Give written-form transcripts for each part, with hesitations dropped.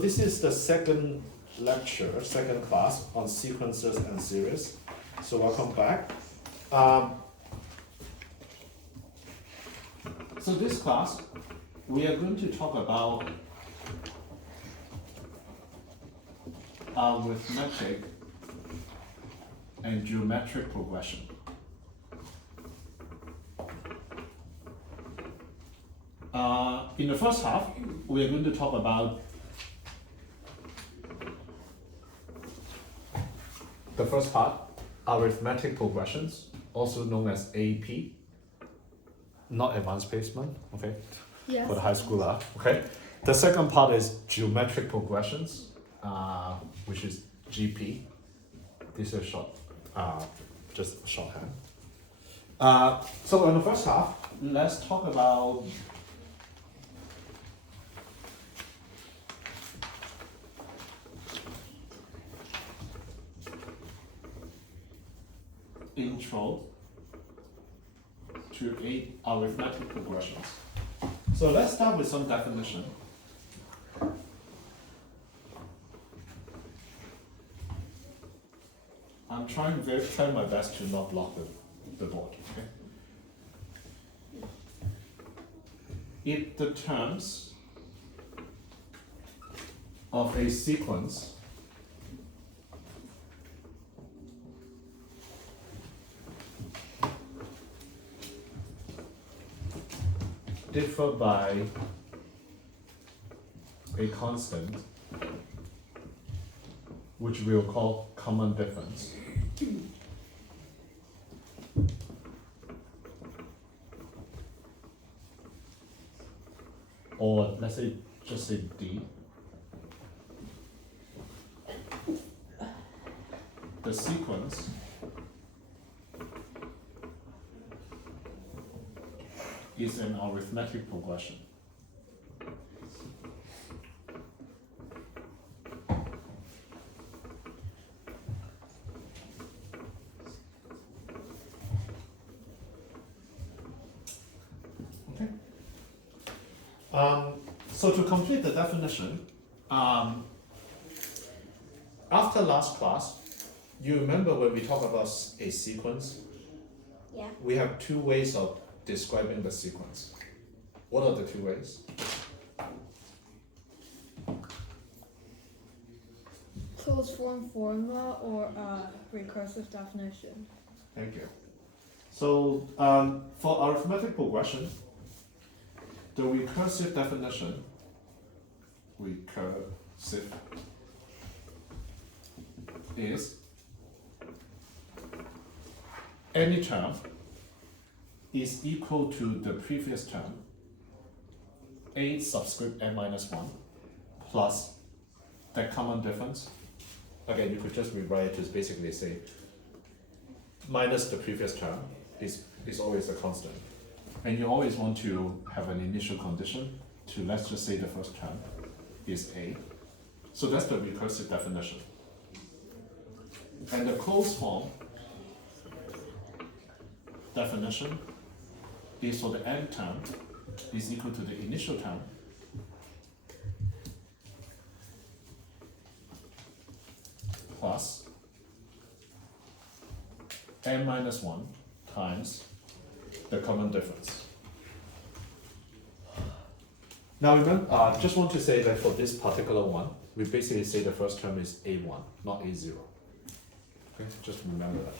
this is the second lecture, second class on sequences and series. So welcome back. So this class, we are going to talk about arithmetic and geometric progression. In the first half, we are going to talk about the first part, arithmetic progressions, also known as AP, not advanced placement, okay? Yes. For the high schooler, okay? The second part is geometric progressions, which is GP. This is short, just shorthand. So in the first half, let's talk about intro to 8 arithmetic progressions. So let's start with some definition. I'm trying my best to not block the board. Okay? If the terms of a sequence differ by a constant, which we'll call common difference, or let's say just say D. The sequence is an arithmetic progression. Okay. So to complete the definition, after last class, you remember when we talk about a sequence? Yeah. We have two ways of describing the sequence. What are the two ways? Closed form formula or recursive definition. Thank you. So for arithmetic progression, the recursive definition, is any term is equal to the previous term, a subscript n minus 1, plus the common difference. Again, you could just rewrite it to basically say minus the previous term is always a constant. And you always want to have an initial condition to, let's just say the first term is a. So that's the recursive definition. And the closed form definition is for the nth term is equal to the initial term plus n minus 1 times the common difference. Now remember, just want to say that for this particular one, we basically say the first term is a1, not a0. Okay, just remember that.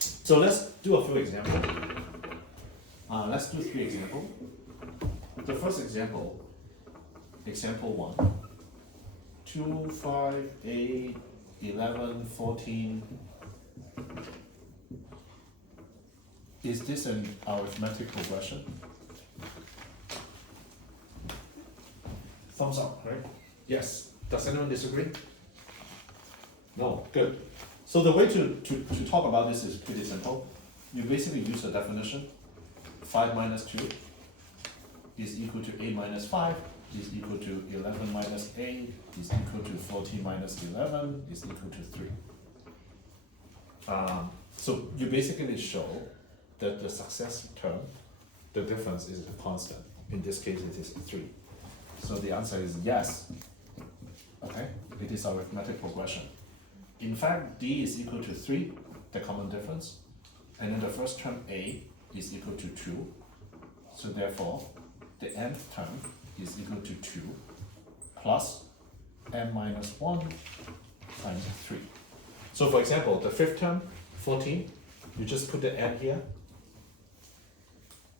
So let's do a few examples. Let's do 3 examples. The first example, example 1, 2, 5, 8, 11, 14. Is this an arithmetic progression? Thumbs up, right? Yes. Does anyone disagree? No, good. So the way to talk about this is pretty simple. You basically use the definition. 5 minus 2 is equal to a minus 5, is equal to 11 minus a, is equal to 14 minus 11, is equal to 3. So you basically show that the successive term, the difference is a constant. In this case, it is 3. So the answer is yes. it is arithmetic progression. In fact, d is equal to 3, the common difference, and then the first term a is equal to 2, so therefore the nth term is equal to 2 plus n minus 1 times 3. So for example, the fifth term, 14, you just put the n here,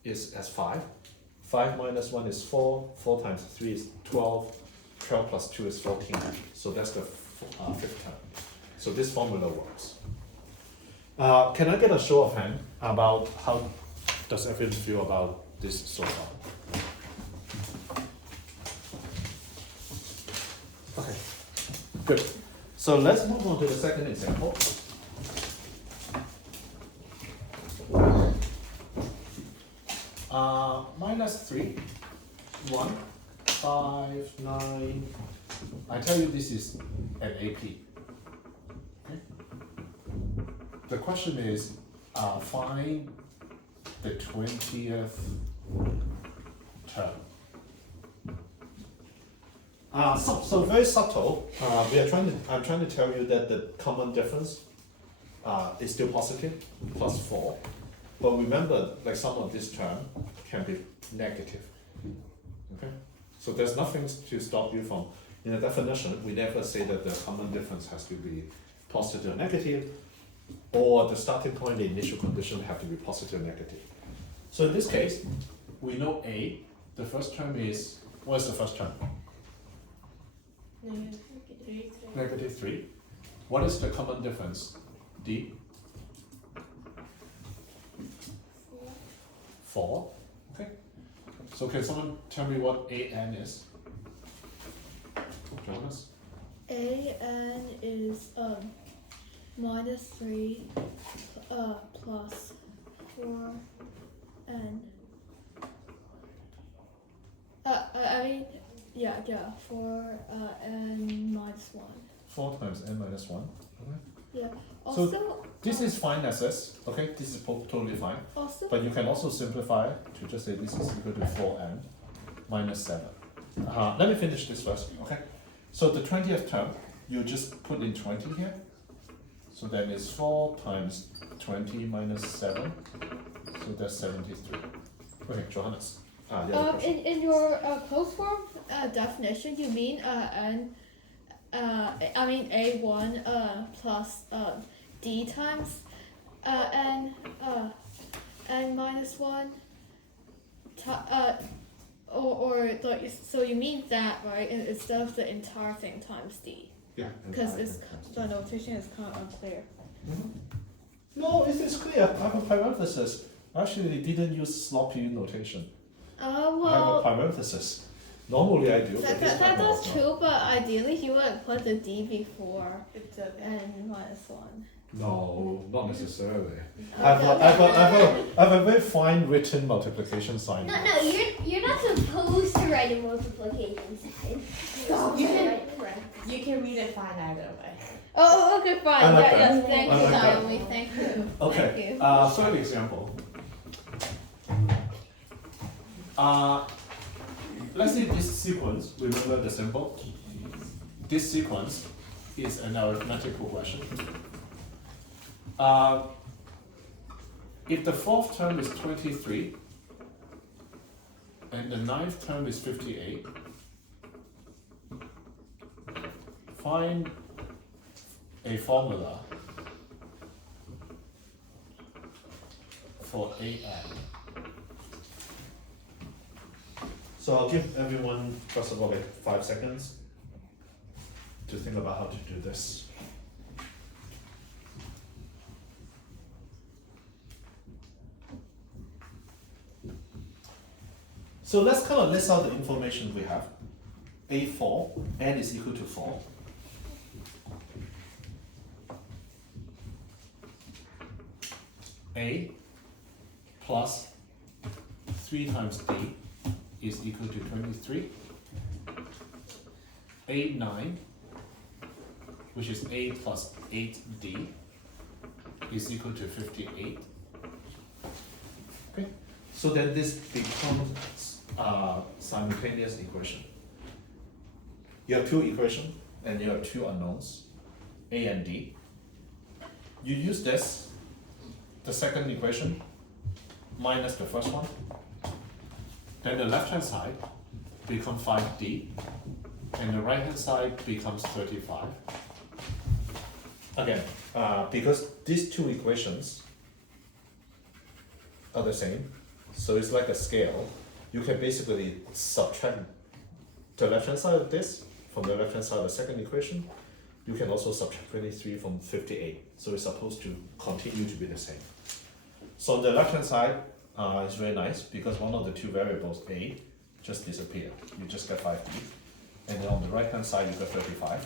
is as 5. 5 minus 1 is 4, 4 times 3 is 12, 12 plus 2 is 14. So that's the fifth term. So this formula works. Can I get a show of hand about how does everyone feel about this so far? Okay, good. So let's move on to the second example. Minus 3, 1, 5, 9. I tell you this is an AP. Okay? The question is, find the 20th term. So very subtle. I'm trying to tell you that the common difference is still positive, plus 4. But remember, like some of this term can be negative. Okay? So there's nothing to stop you from, in the definition, we never say that the common difference has to be positive or negative, or the starting point, the initial condition have to be positive or negative. So in this case, we know A, the first term is, what is the first term? Negative 3. What is the common difference? D? 4. Okay. So can someone tell me what AN is? Jonas? AN is minus 3 plus 4n. I mean, yeah, 4n minus 1. 4 times n minus 1. Okay. Yeah. So Also, this is fine as this. Okay, this is totally fine. also, But you can also simplify it to just say this is equal to 4n minus 7. Let me finish this first. Okay. So the 20th term, you just put in 20 here. So then it's 4 times 20 minus 7. So that's 73. Okay, Johannes. in your closed form definition, you mean A1 plus D times n minus 1 or like, so you mean that, right, instead of the entire thing times D, Yeah. because the notation is kind of unclear. No, it is clear. I have a parenthesis. Actually, they didn't use sloppy notation. I have a Well, parenthesis. Normally I do. But this time I that's was not. true, but ideally you would put the D before n minus 1. No, not necessarily. Okay. I have a very fine written multiplication sign. No, you're not supposed to write a multiplication sign. You can read it fine either way. Oh, okay, fine. I like that. Yes, thank I you, like that. Naomi. Thank you. Okay. Thank you. Third example. Let's say this sequence. Remember the symbol. This sequence is an arithmetic progression. If the fourth term is 23 and the ninth term is 58, find a formula for AN. So I'll give everyone, first of all, like 5 seconds to think about how to do this. So let's kind of list out the information we have. A4, n is equal to 4. A plus 3 times D is equal to 23. A9, which is A plus 8D, is equal to 58. Okay, so then this becomes simultaneous equation. You have two equations. and you have two unknowns, A and D. You use this, the second equation, minus the first one. Then the left-hand side becomes 5D, and the right-hand side becomes 35. Again, because these two equations are the same, so it's like a scale. You can basically subtract the left-hand side of this from the left-hand side of the second equation. You can also subtract 23 from 58, so it's supposed to continue to be the same. So on the left-hand side, it's very nice because one of the two variables, A, just disappeared. You just get 5D. And then on the right-hand side, you get 35.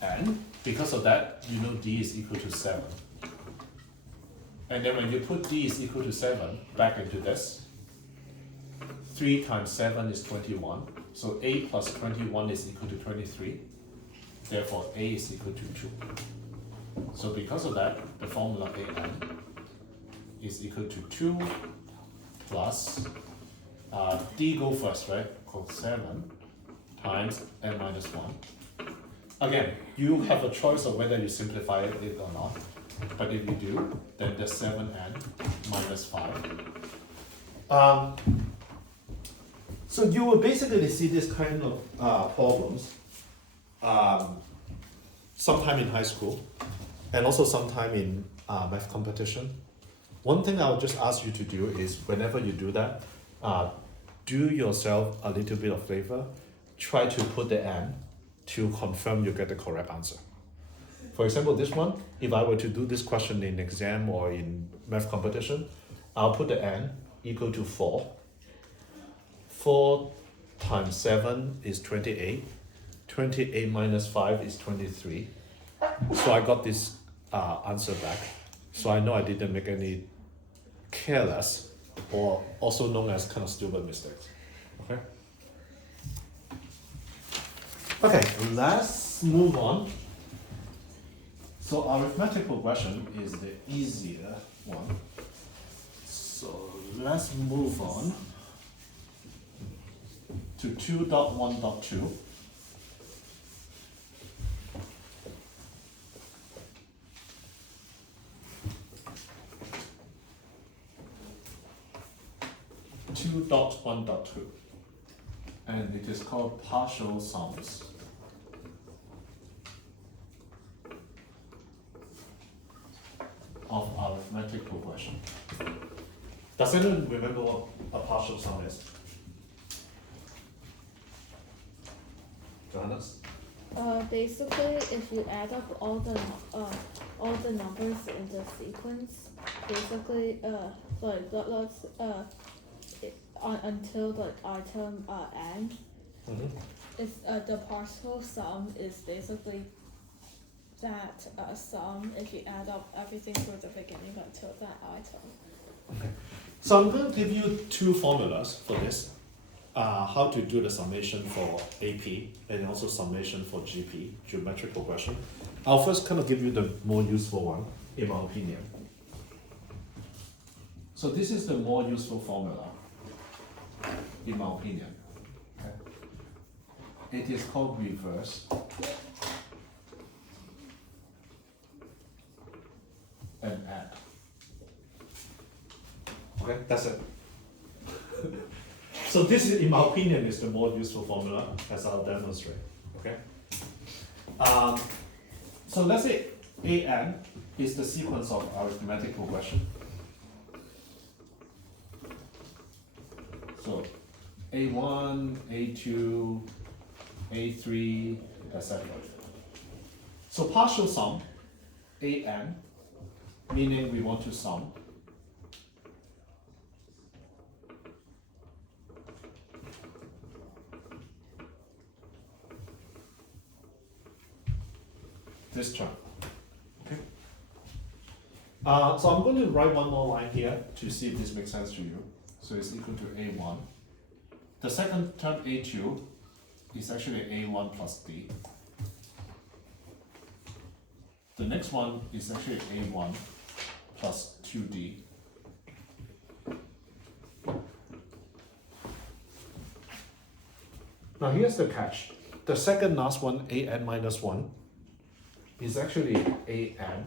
And because of that, you know D is equal to 7. And then when you put D is equal to 7 back into this, 3 times 7 is 21. So A plus 21 is equal to 23. Therefore, A is equal to 2. So because of that, the formula AN is equal to 2 plus, D go first, right? Called 7 times n minus 1. Again, you have a choice of whether you simplify it or not. But if you do, then there's 7n minus 5. So you will basically see this kind of problems sometime in high school and also sometime in math competition. One thing I would just ask you to do is whenever you do that, do yourself a little bit of favor. Try to put the n to confirm you get the correct answer. For example, this one, if I were to do this question in exam or in math competition, I'll put the n equal to 4. 4 times 7 is 28. 28 minus 5 is 23. So I got this answer back. So I know I didn't make any careless or also known as kind of stupid mistakes. Okay? Okay, let's move on. So arithmetic progression is the easier one. So let's move on to 2.1.2. And it is called partial sums. Of arithmetic progression. Does anyone remember what a partial sum is? Johannes? Basically, if you add up all the numbers in the sequence, basically, until the item n, is the partial sum is basically that sum if you add up everything from the beginning until that item. Okay. So I'm going to give you two formulas for this. How to do the summation for AP and also summation for GP, geometric progression. I'll first kind of give you the more useful one, in my opinion. So this is the more useful formula, in my opinion. Okay. It is called reverse and add. Okay, that's it. So this is, in my opinion, is the more useful formula, as I'll demonstrate. Okay. So let's say AN is the sequence of arithmetic progression. So A1, A2, A3, etc. So partial sum, AN, meaning we want to sum. This term. Okay. So I'm going to write one more line here to see if this makes sense to you. So it's equal to A1. The second term A2 is actually A1 plus D. The next one is actually A1 plus 2D. Now here's the catch. the second last one, an minus 1, is actually an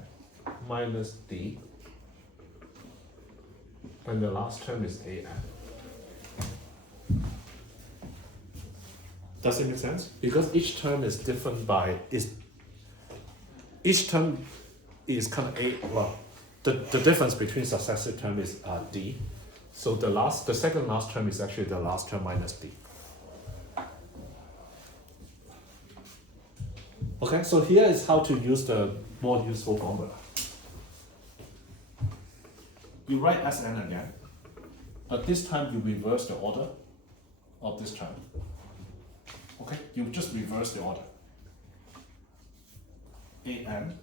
minus d, and the last term is an. Does it make sense? Because each term is different by each term is kind of the difference between successive term is d. So the second last term is actually the last term minus d. Okay, so here is how to use the more useful formula. You write Sn again, but this time you reverse the order of this term. Okay, you just reverse the order. An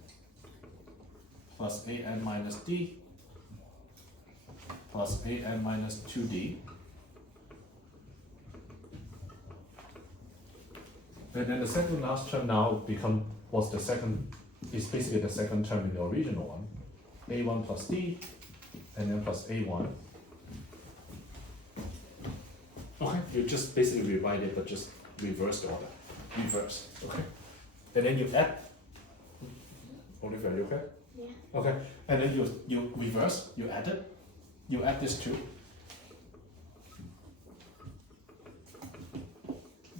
plus an minus d plus an minus 2d. And then the second last term now is basically the second term in the original one. A1 plus d, and then plus a1. Okay, you just basically rewrite it, but just reverse the order. Reverse, okay? And then you add. Olivia, you okay? Yeah. Okay, and then you reverse, you add it. You add this 2.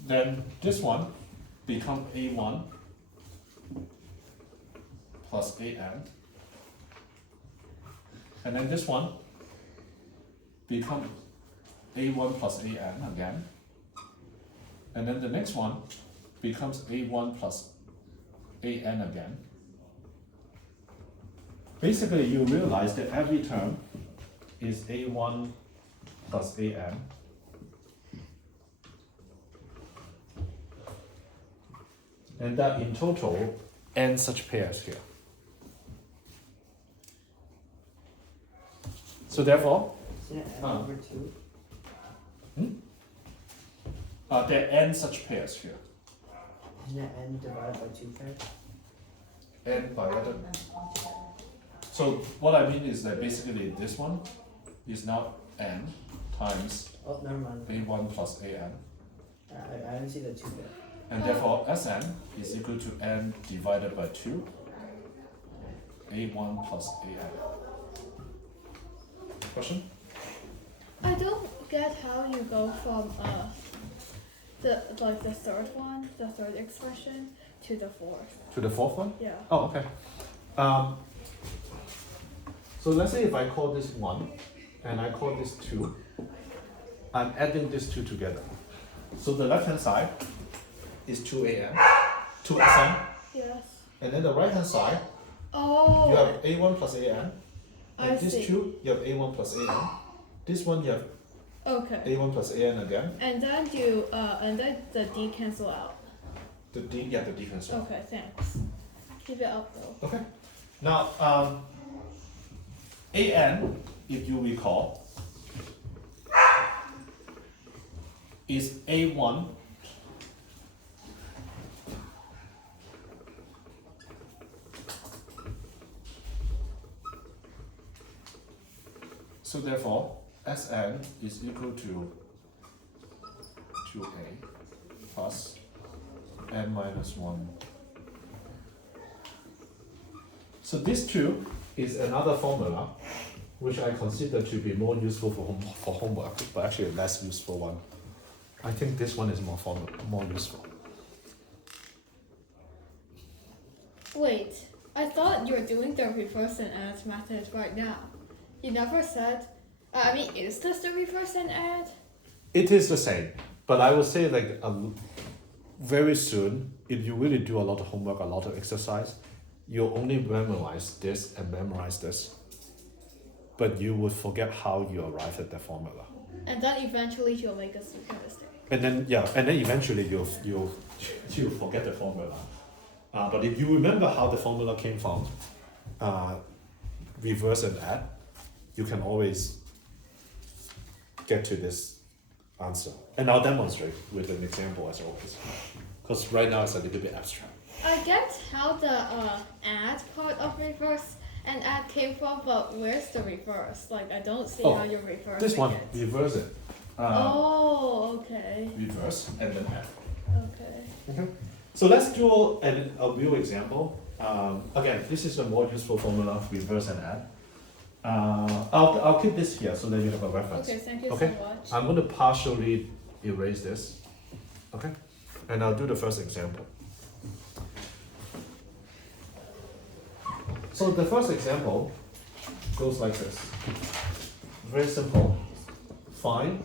Then this one become a1 plus an. And then this one become a1 plus an again. And then the next one becomes a1 plus an again. Basically, you realize that every term is a1 plus an. And that in total, n such pairs here. So therefore, Isn't it n over 2? there are n such pairs here. Isn't it n divided by 2 pairs? N by other. So what I mean is that basically this one is now n times Oh, never mind. a1 plus an. I didn't see the 2 pair. And therefore Sn is equal to n divided by 2, a1 plus an. Question? I don't get how you go from the third one, the third expression, to the fourth. To the fourth one? Yeah. Oh, okay. So let's say if I call this 1 and I call this 2, I'm adding these 2 together. So the left hand side is 2an, 2sn, Yes. and then the right hand side, Oh. you have a1 plus an, I and this see. 2, you have a1 plus an. This one you have Okay. a1 plus an again. And then the D cancel out. The d cancel. Okay, thanks. Keep it up though. Okay. Now, an, if you recall, is a1 so therefore Sn is equal to 2a plus n minus 1. So this 2 is another formula which I consider to be more useful for homework, but actually a less useful one. I think this one is more useful. Wait, I thought you were doing the reverse and add method right now. You never said. Is this the reverse and add? It is the same, but I would say very soon, if you really do a lot of homework, a lot of exercise, you'll only memorize this and memorize this, but you would forget how you arrive at the formula. And then eventually you'll make a stupid mistake. And then eventually you'll forget the formula. But if you remember how the formula came from, reverse and add, you can always get to this answer. And I'll demonstrate with an example as always, because right now it's a little bit abstract. I get how the add part of reverse and add came from, but where's the reverse? I don't see how you're reversing This one, it. reverse it. Okay. Reverse and then add. Okay. Okay. So let's do a real example. Again, this is a more useful formula, reverse and add. I'll keep this here so that you have a reference. Okay, thank you Okay. so much. I'm going to partially erase this. Okay. And I'll do the first example. So the first example goes like this. Very simple. Find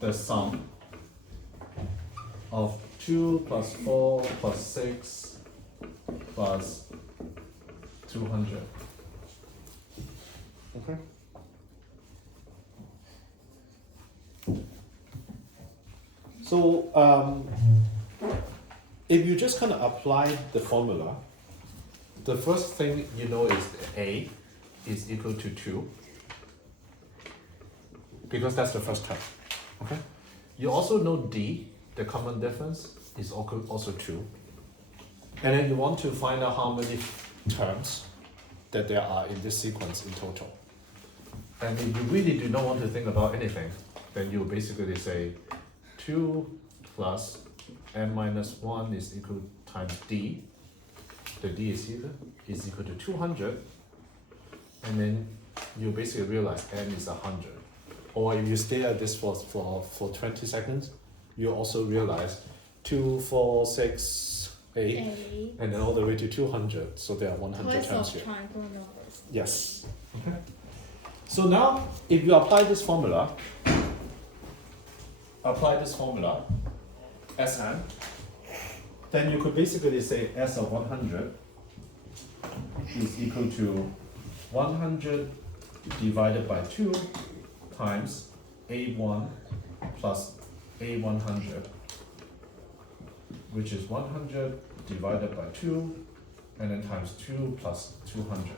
the sum of 2 plus 4 plus 6 plus 200. Okay. So if you just kind of apply the formula, the first thing you know is A is equal to 2, because that's the first term. Okay. You also know D, the common difference, is also 2. And then you want to find out how many terms that there are in this sequence in total. And if you really do not want to think about anything, then you basically say 2 plus n minus 1 is equal times D. The D is equal to 200. And then you basically realize n is 100. Or if you stay at this for 20 seconds, you also realize 2, 4, 6, 8, and then all the way to 200. So there are 100 Twice terms of here. triangle numbers. Yes. Okay. So now, if you apply this formula, Sn, then you could basically say S of 100 is equal to 100 divided by 2 times A1 plus A100, which is 100 divided by 2, and then times 2 plus 200.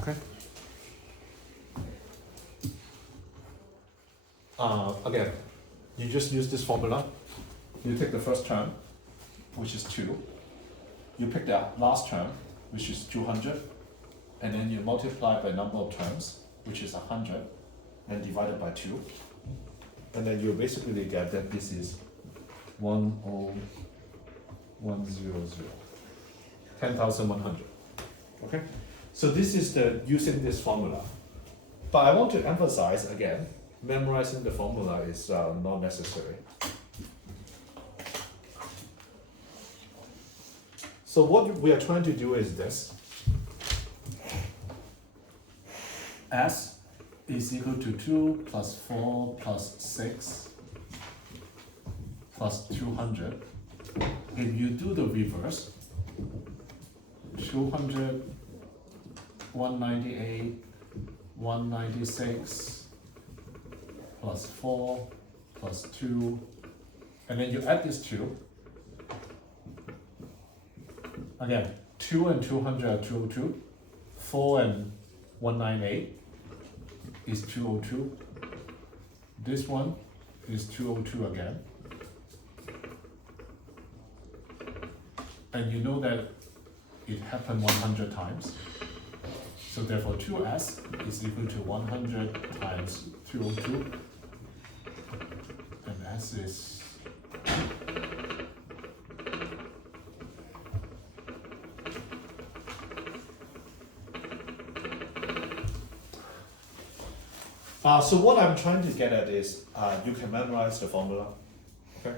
Okay. Again, you just use this formula. You take the first term, which is 2. You pick the last term, which is 200, and then you multiply by number of terms, which is 100, and divided by 2. And then you basically get that this is 10100. 10,100. Okay? So this is using this formula. But I want to emphasize again, memorizing the formula is not necessary. So what we are trying to do is this. S is equal to 2 plus 4 plus 6 plus 200. If you do the reverse, 200, 198, 196, plus 4, plus 2, and then you add these two. Again, 2 and 200 are 202, 4 and 198 is 202, this one is 202 again. And you know that it happened 100 times. So therefore 2s is equal to 100 times 202. And s is so what I'm trying to get at is you can memorize the formula, okay?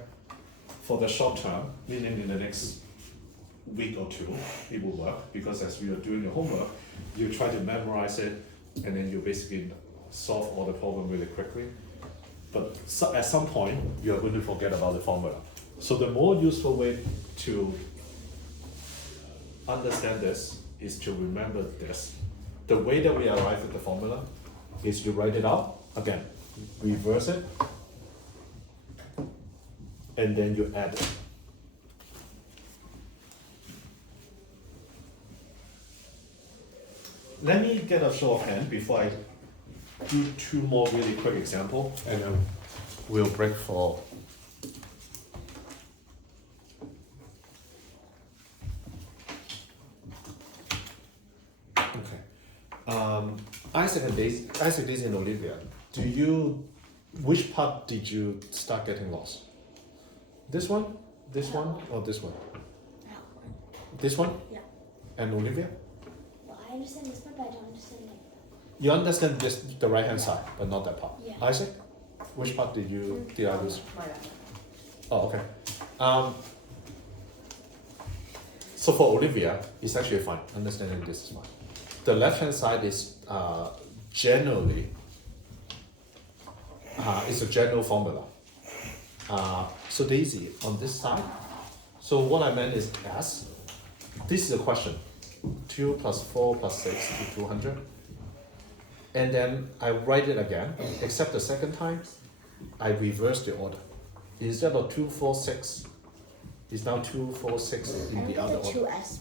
For the short term, meaning in the next week or two, it will work, because as we are doing your homework, you try to memorize it, and then you basically solve all the problem really quickly. But at some point, you are going to forget about the formula. So the more useful way to understand this is to remember this. The way that we arrive at the formula is you write it out, again, reverse it, and then you add it. Let me get a show of hand before I do two more really quick examples, and then we'll break for. Okay. Isaac, Daisy, and Olivia, do you which part did you start getting lost? This one, or this one? That one. This one? Yeah. And Olivia? Well, I understand this part, but I don't understand it. You understand this, the right hand side, but not that part. Yeah. Isaac, which part did I lose? My bad. Oh, okay. So for Olivia, it's actually fine. Understanding this is fine. The left hand side is generally it's a general formula. So Daisy on this side. So what I meant is S. This is a question. 2 plus 4 plus 6 is 200. And then I write it again, except the second time, I reverse the order. Instead of 2, 4, 6, it's now 2, 4, 6 in the other order. 2S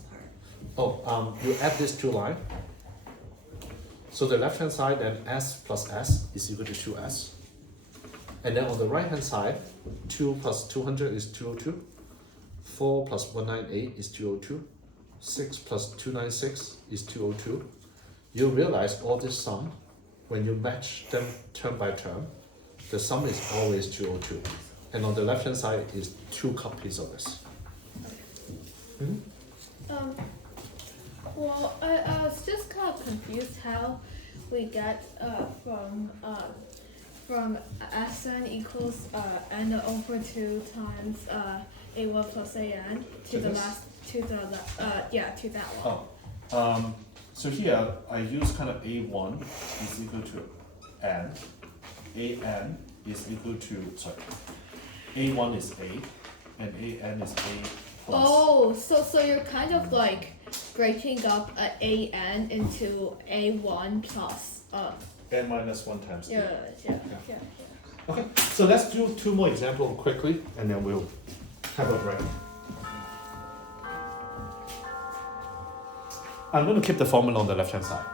part. Oh, you add this two line. So the left hand side, then S plus S is equal to 2S. And then on the right hand side, 2 plus 200 is 202. 4 plus 198 is 202. 6 plus 296 is 202. You realize all this sum, when you match them term by term, the sum is always 202. And on the left hand side is 2 copies of this. Well, I was just kind of confused how we get from Sn equals n over 2 times a1 plus an to the this? last to that one. Oh, so here I use kind of A1 is equal to N. AN is equal to, sorry, A1 is A, and AN is A plus. Oh, so you're kind of like breaking up an into a1 plus N minus 1 times A. yeah. Okay, so let's do 2 more examples quickly, and then we'll have a break. I'm going to keep the formula on the left hand side.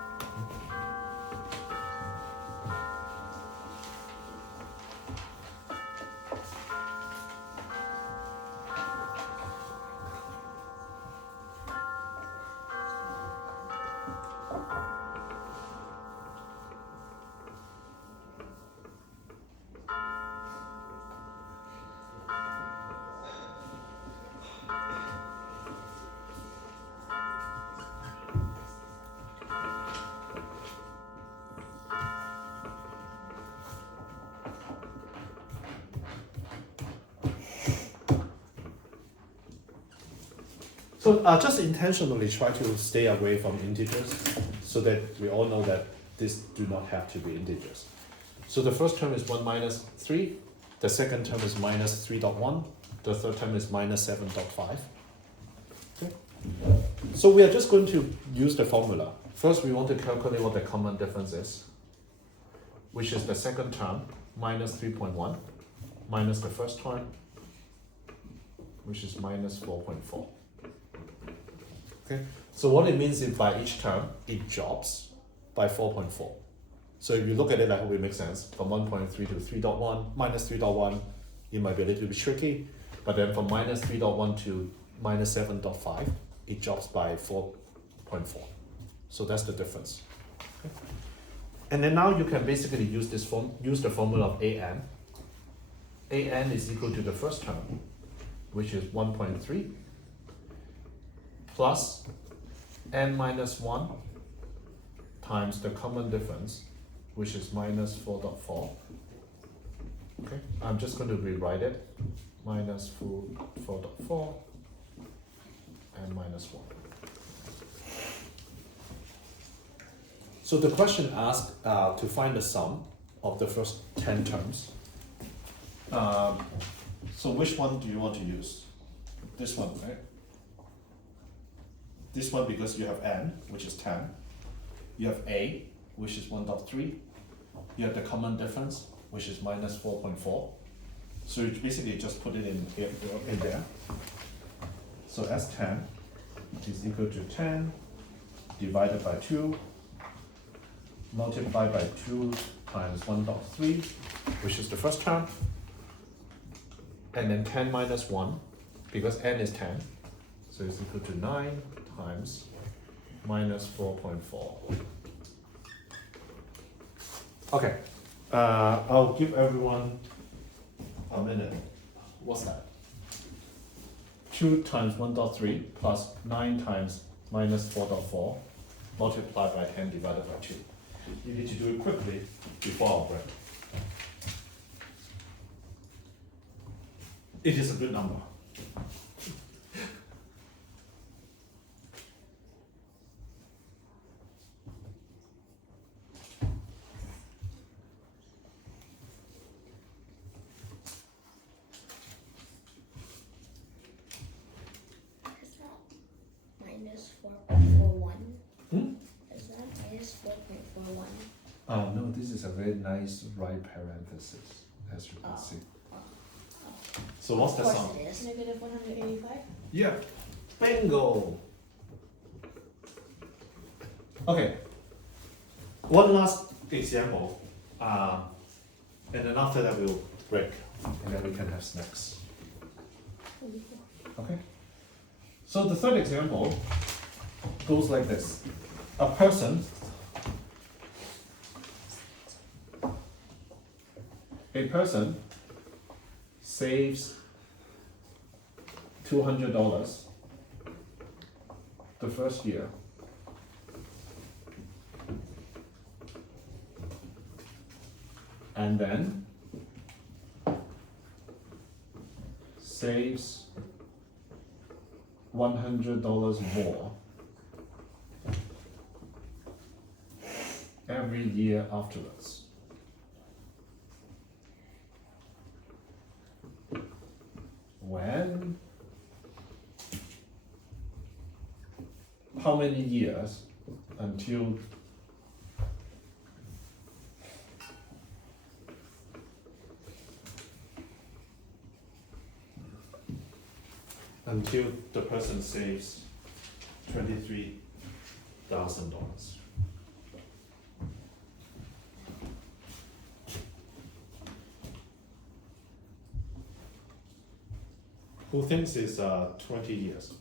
So just intentionally try to stay away from integers so that we all know that these do not have to be integers. So the first term is 1 minus 3, the second term is minus 3.1, the third term is minus 7.5. Okay. So we are just going to use the formula. First we want to calculate what the common difference is, which is the second term, minus 3.1, minus the first term, which is minus 4.4. Okay, so what it means is by each term, it drops by 4.4. So if you look at it, I hope it makes sense. From 1.3 to 3.1, minus 3.1, it might be a little bit tricky, but then from minus 3.1 to minus 7.5, it drops by 4.4. So that's the difference. Okay. And then now you can basically use the formula of AN. AN is equal to the first term, which is 1.3. Plus n minus 1 times the common difference, which is minus 4.4. Okay, I'm just going to rewrite it. Minus 4.4 and minus 1. So the question asks to find the sum of the first 10 terms. So which one do you want to use? This one, right? This one because you have n, which is 10. You have a, which is 1.3. You have the common difference, which is minus 4.4. So you basically just put it in here, in there. So S10 is equal to 10 divided by 2 multiplied by 2 times 1.3, which is the first term. And then 10 minus 1, because n is 10, so it's equal to 9 times minus 4.4. Okay, I'll give everyone a minute. What's that? 2 times 1.3 plus 9 times minus 4.4 multiplied by 10 divided by 2. You need to do it quickly before our break. It is a good number. Is that minus 4.41? Hmm? Is that minus 4.41? No, this is a very nice right parenthesis, as you can see. So what's the Of sum? course it is. Negative 185. Yeah, bingo. Okay, one last example, and then after that we'll break, and then we can have snacks. Okay. So the third example goes like this: a person saves $200 the first year. And then saves $100 more every year afterwards. When? How many years until the person saves $23,000? Who thinks it's 20 years?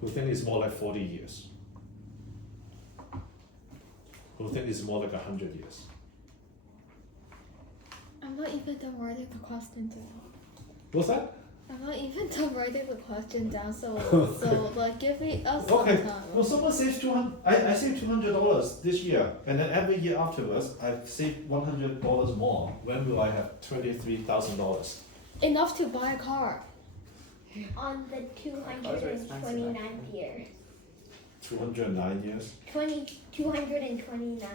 Who thinks it's more like 40 years? Who thinks it's more like 100 years? I'm not even done writing the question down. What's that? I'm not even done writing the question down, so like give me us some Okay. time. Well, someone saves 200. I saved $200 this year, and then every year afterwards, I saved $100 more. When will I have $23,000? Enough to buy a car. On the 229th year. 209 years. 229.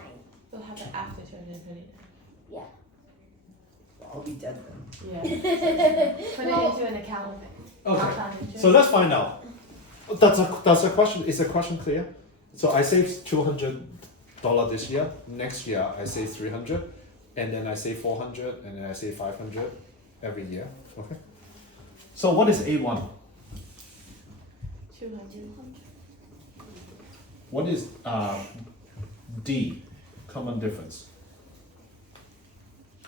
We'll have it after 2029. I'll be dead then. Yeah. Put it into an account. Okay. So let's find out. That's a question. Is the question clear? So I saved $200 this year. Next year I save 300, and then I save 400, and then I save 500 every year. Okay. So what is A1? 200. What is D? Common difference.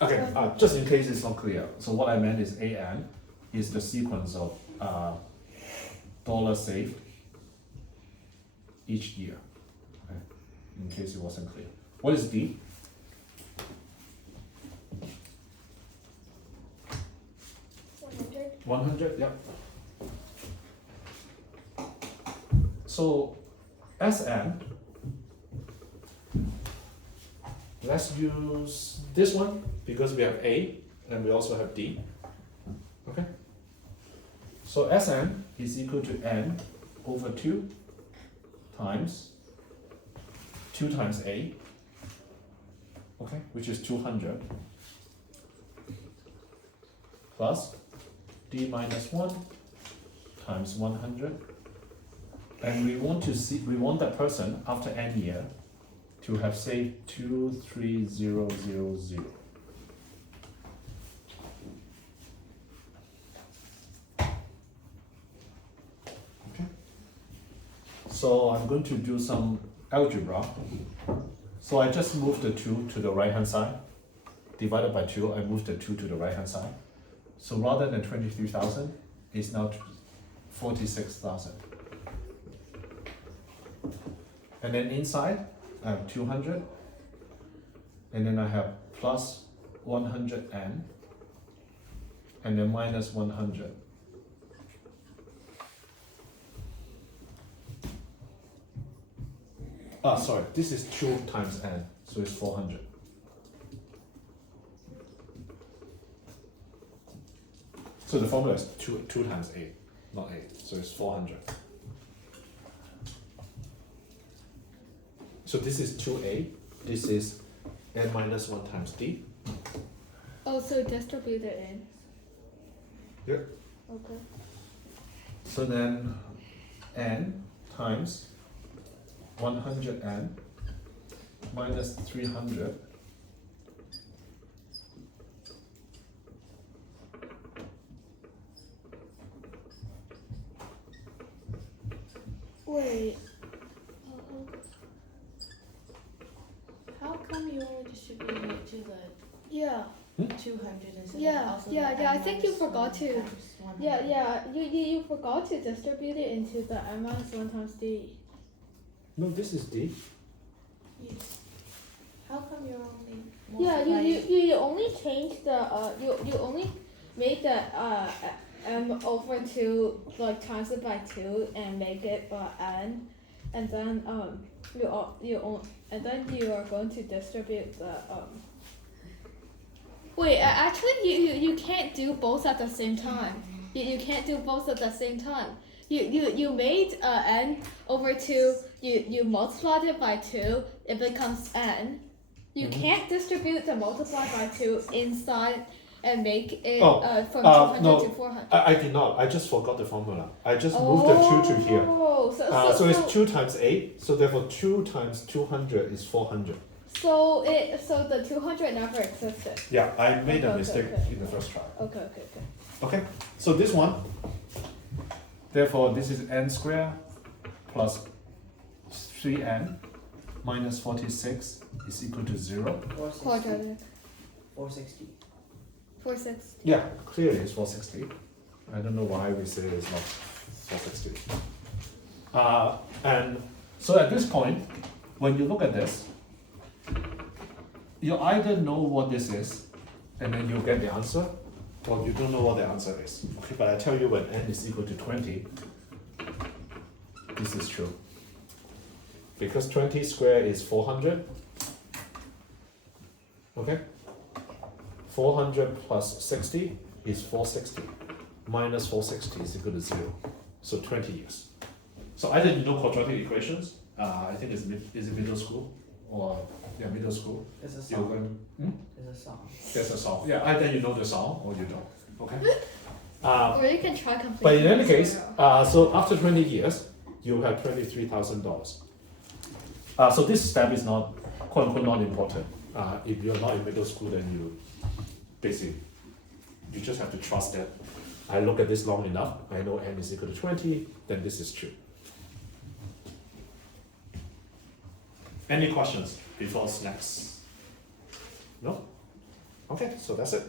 Okay. Just in case it's not clear. So what I meant is AN is the sequence of dollars saved each year. Okay. In case it wasn't clear. What is D? $100. 100, yep. So Sn, let's use this one because we have A and we also have D. Okay. So Sn is equal to n over 2 times 2 times A, okay, which is 200, plus D minus 1 times 100, and we want that person after n year to have saved 23000. Okay. So I'm going to do some algebra. So I just moved the 2 to the right hand side. Divided by 2, I moved the 2 to the right hand side. So rather than 23,000, it's now 46,000. And then inside, I have 200, and then I have plus 100n, and then minus 100. Sorry, this is 2 times n, so it's 400. So the formula is 2 times 8, not 8, so it's 400. So this is 2a, this is n minus 1 times d. Oh, so distribute it in. Yep. Okay. So then n times 100n minus 300 . Wait. How come you only distributed it to the Yeah. 200 instead Yeah, of also yeah, the yeah, I n think you minus forgot 1 to- times 100? Yeah. You forgot to distribute it into the n minus 1 times d. No, this is d. Yes. How come you're only Yeah, multiplying- you only changed the you only made the m over 2 like times it by 2 and make it n, and then and then you are going to distribute the Wait, actually you can't do both at the same time. You can't do both at the same time. You made n over 2, you multiplied it by 2, it becomes n. You can't distribute the multiply by 2 inside and make it from 200 no. to 400. I did not, I just forgot the formula. I just moved the 2 to here. So it's 2 times 8, so therefore 2 times 200 is 400. So the 200 never existed. Yeah, I made a Okay, mistake okay. in the first try. Okay. Okay, so this one, therefore this is n squared plus 3n minus 46 is equal to 0. 460. Quadratic. 460. 460. Yeah, clearly it's 460. I don't know why we say it's not 460. And so at this point, when you look at this, you either know what this is, and then you get the answer, or you don't know what the answer is. Okay, but I tell you when n is equal to 20, this is true. Because 20 squared is 400. Okay? 400 plus 60 is 460. Minus 460 is equal to 0. So 20 years. So either you know quadratic equations, I think is it middle school? Or yeah, middle school. It's a You're song. going, It's a song. there's a song. Yeah, either you know the song or you don't. Okay? Or you can try completing. But in any it case, zero. so after 20 years, you have $23,000. So this step is not, quote unquote, not important. If you're not in middle school, then you basically, you just have to trust that I look at this long enough, I know n is equal to 20, then this is true. Any questions before snacks? No? Okay, so that's it.